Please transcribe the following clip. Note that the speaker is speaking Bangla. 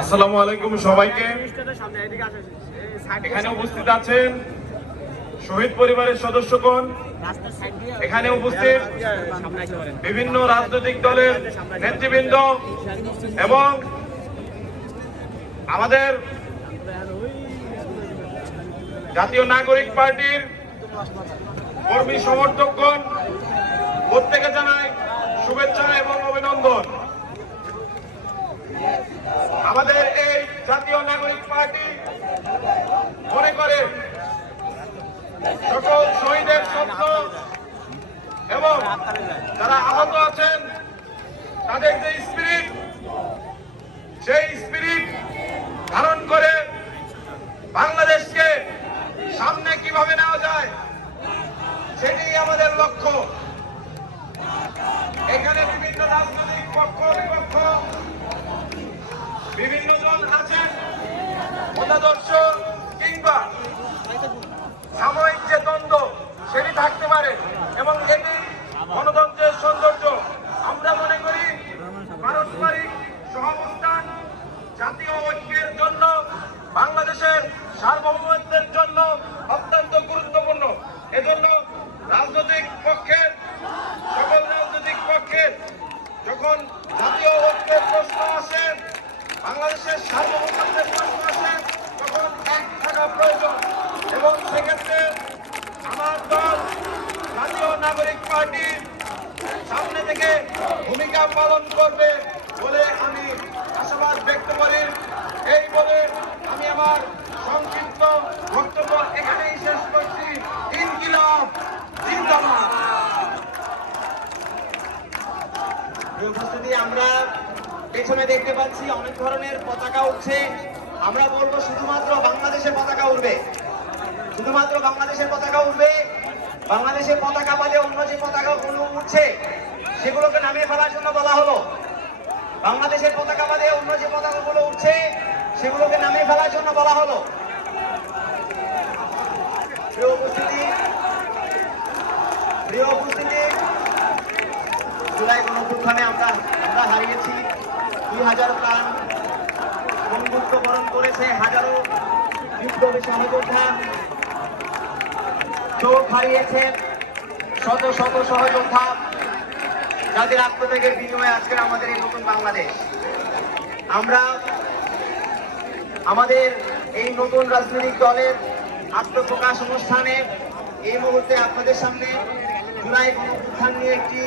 আসসালামু আলাইকুম সবাইকে। এখানে উপস্থিত আছেন শহীদ পরিবারের সদস্যগণ। এখানে উপস্থিত বিভিন্ন রাজনৈতিক দলের নেতৃবৃন্দ এবং আমাদের জাতীয় নাগরিক পার্টির কর্মী সমর্থকগণ প্রত্যেকে জানাই শুভেচ্ছা এবং অভিনন্দন। আমাদের এই জাতীয় নাগরিক পার্টি মনে করে সকল শহীদের স্বপ্ন এবং যারা আহত আছেন, তাদের যে স্পিরিট সেই স্পিরিট ধারণ করে বাংলাদেশকে সামনে কীভাবে নেওয়া যায় সেটি আমাদের লক্ষ্য এখানে বিভিন্ন রাজনৈতিক পক্ষ বিপক্ষ বিভিন্ন জন আছেন মতাদর্শ কিংবা সাময়িক যে দ্বন্দ্ব সেটি থাকতে পারে এবং এটি গণতন্ত্রের সৌন্দর্য। আমরা মনে করি পারস্পরিক সহাবস্থান জাতীয় ঐক্যের জন্য, বাংলাদেশের সার্বভৌমত্বের জন্য অত্যন্ত গুরুত্বপূর্ণ। এজন্য রাজনৈতিক পক্ষের, সকল রাজনৈতিক পক্ষের, যখন জাতীয় ঐক্যের প্রশ্ন আসে, বাংলাদেশের সার্বভৌমত্বের প্রশ্ন আসে, তখন এক থাকা প্রয়োজন। এবং সেক্ষেত্রে আমার দল জাতীয় নাগরিক পার্টি সামনে থেকে ভূমিকা পালন করবে বলে আমি আশাবাদ ব্যক্ত করি। এই বলে আমি আমার সংক্ষিপ্ত বক্তব্য এখানেই শেষ করছি। ইনকিলাব আমরা পেছনে দেখতে পাচ্ছি, অনেক ধরনের পতাকা উঠছে। আমরা বলব শুধুমাত্র বাংলাদেশের পতাকা উঠবে শুধুমাত্র বাংলাদেশের পতাকা উঠবে বাংলাদেশের পতাকা বাদে অন্য যে পতাকা গুলো উঠছে ফেলার জন্য বলা হলো। বাংলাদেশের পতাকা বাদে অন্য যে পতাকাগুলো উঠছে, সেগুলোকে নামিয়ে ফেলার জন্য বলা হলো। প্রিয় জুলাই আমরা হারিয়েছি। দুই হাজার প্রাণ বরণ করেছে হাজারো শত শত সহযোদ্ধা। যাদের আত্মত্যাগের বিনিময়ে আজকের আমাদের এই নতুন বাংলাদেশ। আমরা আমাদের এই নতুন রাজনৈতিক দলের আত্মপ্রকাশ অনুষ্ঠানে এই মুহূর্তে আপনাদের সামনে জুলাই গণঅভ্যুত্থান নিয়ে একটি